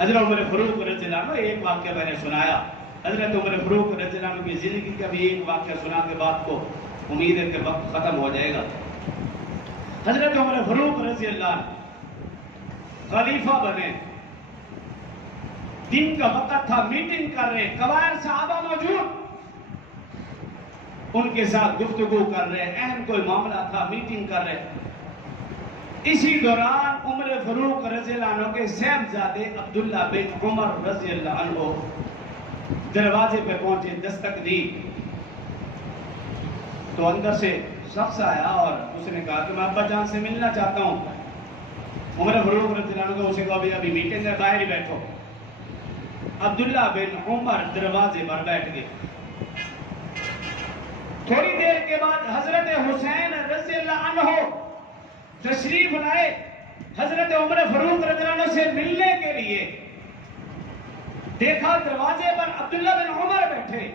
حضرت عمر فاروق رضی اللہ عنہ ایک واقعہ میں نے سنایا. حضرت عمر فاروق رضی اللہ عنہ کی زندگی کا بھی ایک واقعہ سنا کے بعد کو امید ہے کہ وقت ختم ہو جائے گا. حضرت عمر فاروق رضی اللہ عنہ خلیفہ بنے. دن کا وقت تھا, میٹنگ کر رہے, قبائل صحابہ موجود, ان کے ساتھ گفتگو کر رہے, اہم کوئی معاملہ تھا, میٹنگ کر رہے. اسی دوران عمر فاروق رضی اللہ عنہ کے صاحبزادے عبداللہ بن عمر رضی اللہ عنہ دروازے پہ پہنچے, دستک دی تو اندر سے شخص آیا اور اس نے کہا کہ میں ابا جان سے ملنا چاہتا ہوں. عمر فاروق رضی اللہ عنہ کو اسے کہا ابھی میٹنگ ہے, باہر ہی بیٹھو. عبداللہ بن عمر دروازے پر بیٹھ گئے. تھوڑی دیر کے بعد حضرت حسین رضی اللہ عنہ تشریف لائے حضرت عمر فاروق رضی اللہ عنہ سے ملنے کے لیے. دیکھا دروازے پر عبداللہ بن عمر بیٹھے.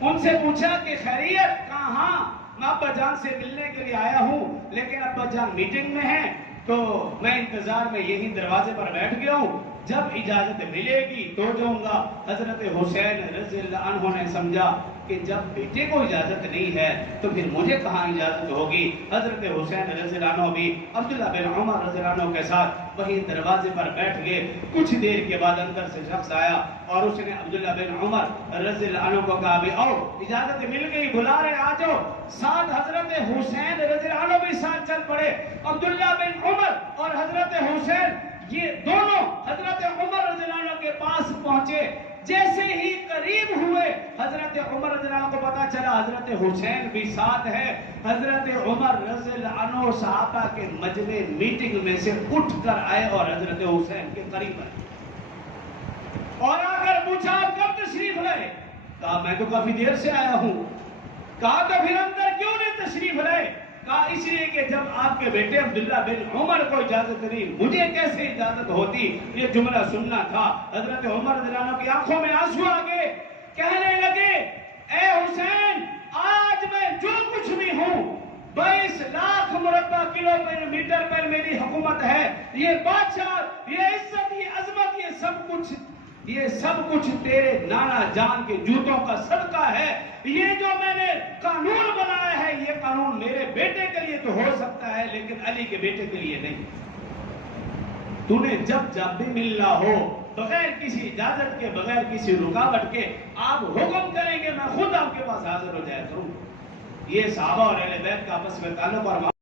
ان سے پوچھا کہ خیریت کہاں؟ میں ابا جان سے ملنے کے لیے آیا ہوں, لیکن ابا جان میٹنگ میں ہیں تو میں انتظار میں یہی دروازے پر بیٹھ گیا ہوں, جب اجازت ملے گی تو جاؤں گا. حضرت حسین رضی اللہ عنہ نے سمجھا کہ جب بیٹے کو اجازت نہیں ہے تو پھر مجھے کہاں اجازت ہوگی. حضرت حسین رضی اللہ عنہ بھی عبداللہ بن عمر رضی اللہ عنہ کے ساتھ وہی دروازے پر بیٹھ گئے. کچھ دیر کے بعد اندر سے شخص آیا اور اس نے عبداللہ بن عمر رضی اللہ عنہ کو کہا بھی آؤ, اجازت مل گئی, بلا رہے, آ جاؤ. ساتھ حضرت حسین رضی اللہ عنہ بھی ساتھ چل پڑے. عبداللہ بن عمر اور حضرت حسین یہ دونوں حضرت عمر رضی اللہ عنہ کے پاس پہنچے. جیسے ہی قریب ہوئے حضرت عمر رضی اللہ عنہ کو پتا چلا حضرت حسین بھی ساتھ ہے. حضرت عمر رضی اللہ عنہ صحابہ کے مجمع میٹنگ میں سے اٹھ کر آئے اور حضرت حسین کے قریب آئے اور آ کر پوچھا آپ کب تشریف لائے؟ کہا میں تو کافی دیر سے آیا ہوں. کہا تو پھر اندر کیوں نہیں تشریف لائے؟ کہا اس لیے کہ جب آپ کے بیٹے عبداللہ بن عمر کو اجازت نہیں, مجھے کیسے اجازت ہوتی؟ یہ جملہ سننا تھا. حضرت عمر رضی اللہ عنہ کی آنکھوں میں آنسو آ گئے, کہنے لگے اے حسین, آج میں جو کچھ بھی ہوں 22 لاکھ مربع کلومیٹر پر میری حکومت ہے. یہ بادشاہ, یہ عزت, یہ عظمت, یہ سب کچھ تیرے نانا جان کے جوتوں کا صدقہ ہے. یہ جو میں نے قانون بنایا ہے یہ قانون میرے بیٹے کے لیے تو ہو سکتا ہے لیکن علی کے بیٹے کے لیے نہیں. تو نے جب بھی ملنا ہو بغیر کسی اجازت کے, بغیر کسی رکاوٹ کے آپ حکم کریں گے, میں خود آپ کے پاس حاضر ہو جایا کروں. یہ صحابہ اور اہل بیت کا آپس میں تعلق اور